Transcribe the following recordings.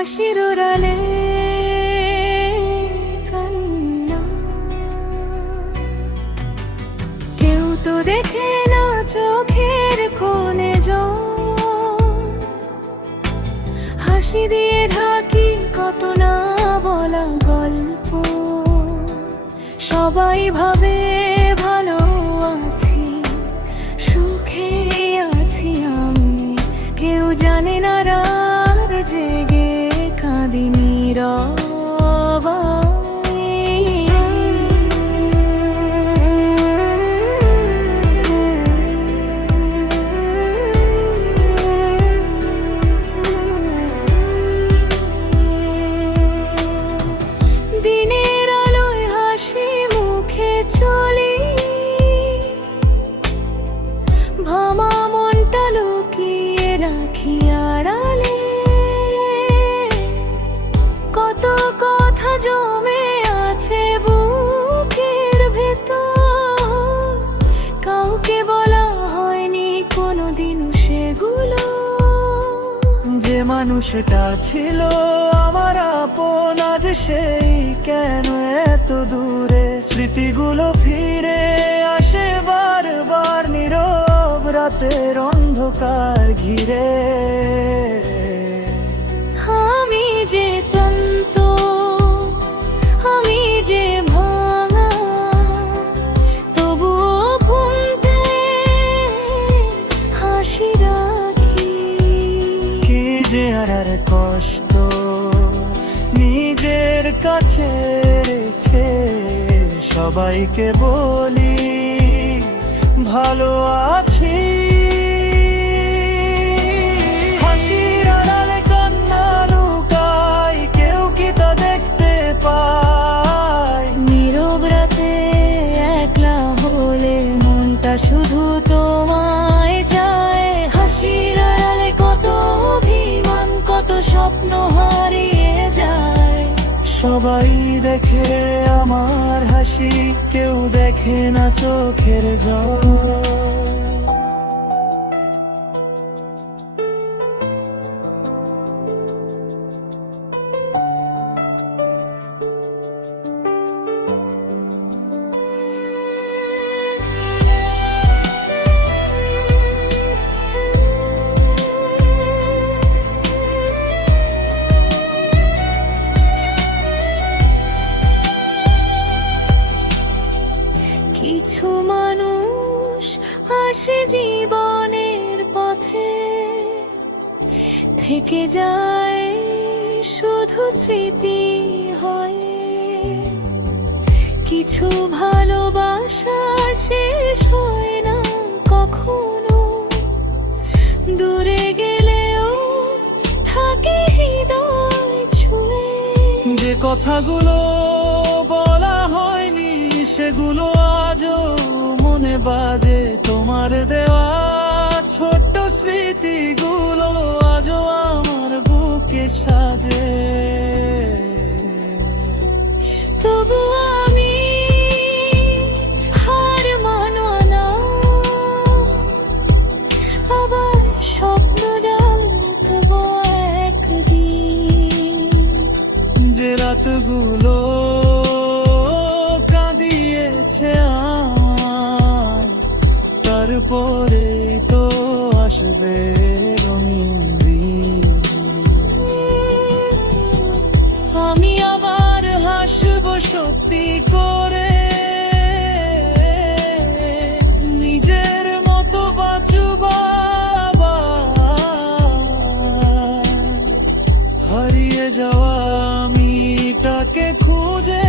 হাসির ওড়ালে কান্না, কেউ তো দেখে না চোখের কোণে জল। হাসি দিয়ে ঢাকি কত না বলা গল্প, সবাই ভাবে ভালো আছি, সুখে আছি আমি, কেউ জানে না রাত জেগে কাঁদি নীরবায়। দিনের আলোয় হাসি মুখে চলি, ভামা মনটা লুকিয়ে রাখি আড়ালে। কত কথা জমে আছে বুকের ভেতর, কাউকে বলা হয়নি কোনোদিন সেগুলো। যে মানুষটা ছিল আমার আপন, আজ সেই কেন এত দূরে? স্মৃতিগুলো ফিরে আসে বারবার, নীরব রাতের অন্ধকার ঘিরে। আমি যে তন্ত, আমি যে ভাঙা, তবুও ভুলতে হাসি রাখি। কি যে আর কষ্ট নিজের কাছে রেখে সবাইকে বলি ভালো আছি। হাসির আড়ালে কান্না লুকাই, কেউ কি তা দেখতে পায়? নীরব রাতে একলা হলে মনটা শুধু তোমায় চায়। হাসির আড়ালে কত অভিমান, কত স্বপ্ন হারিয়ে যায়। সবাই দেখে আমার হাসি, কেউ দেখে না চোখের জল। কিছু মানুষ আসে জীবনের পথে, থেকে যায় শুধু স্মৃতি হয়ে। কিছু ভালোবাসা শেষ হয় না কখনো, দূরে গেলেও থাকে হৃদয় ছুঁয়ে। যে কথাগুলো বলা হয়নি সেগুলো আজও মনে বাজে, তোমার দেওয়া ছোট্ট স্মৃতিগুলো আজও আমার বুকে সাজে। তবু আমি হার মানো না, আবার স্বপ্ন রাখবো একদিন। যে রাতগুলো কাঁদিয়েছে আমায়, তারপরে তো আসবে রঙিন দিন। আমি আবার হাসবো সত্যি করে, নিজের মতো বাঁচবো আবার। হারিয়ে যাওয়া আমিটাকে খুঁজে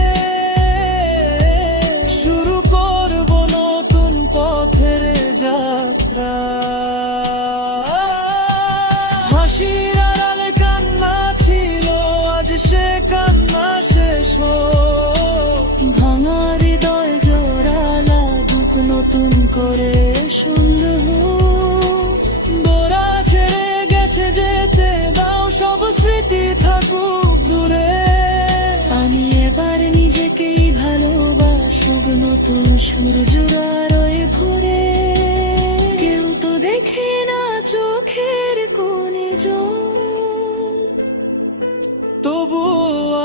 শুরু করবো নতুন পথের যাত্রা। হাসির আড়ালে কান্না ছিল, আজ সে কান্না শেষ হোক। ভাঙা হৃদয় জোড়া লাগুক নতুন করে সুন্দর। গোরা ছেড়ে গেছে যেতে দাও, সব স্মৃতি থাকুক দূরে। আমি এবার নিজেকেই ভালোবাসব নতুন সূর্য আলোয় ভরে। কেউ তো দেখে না চোখের কোণে জল। তবু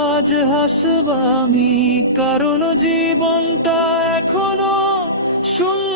আজ হাসব আমি, কারণ জীবনটা এখনো শূন্য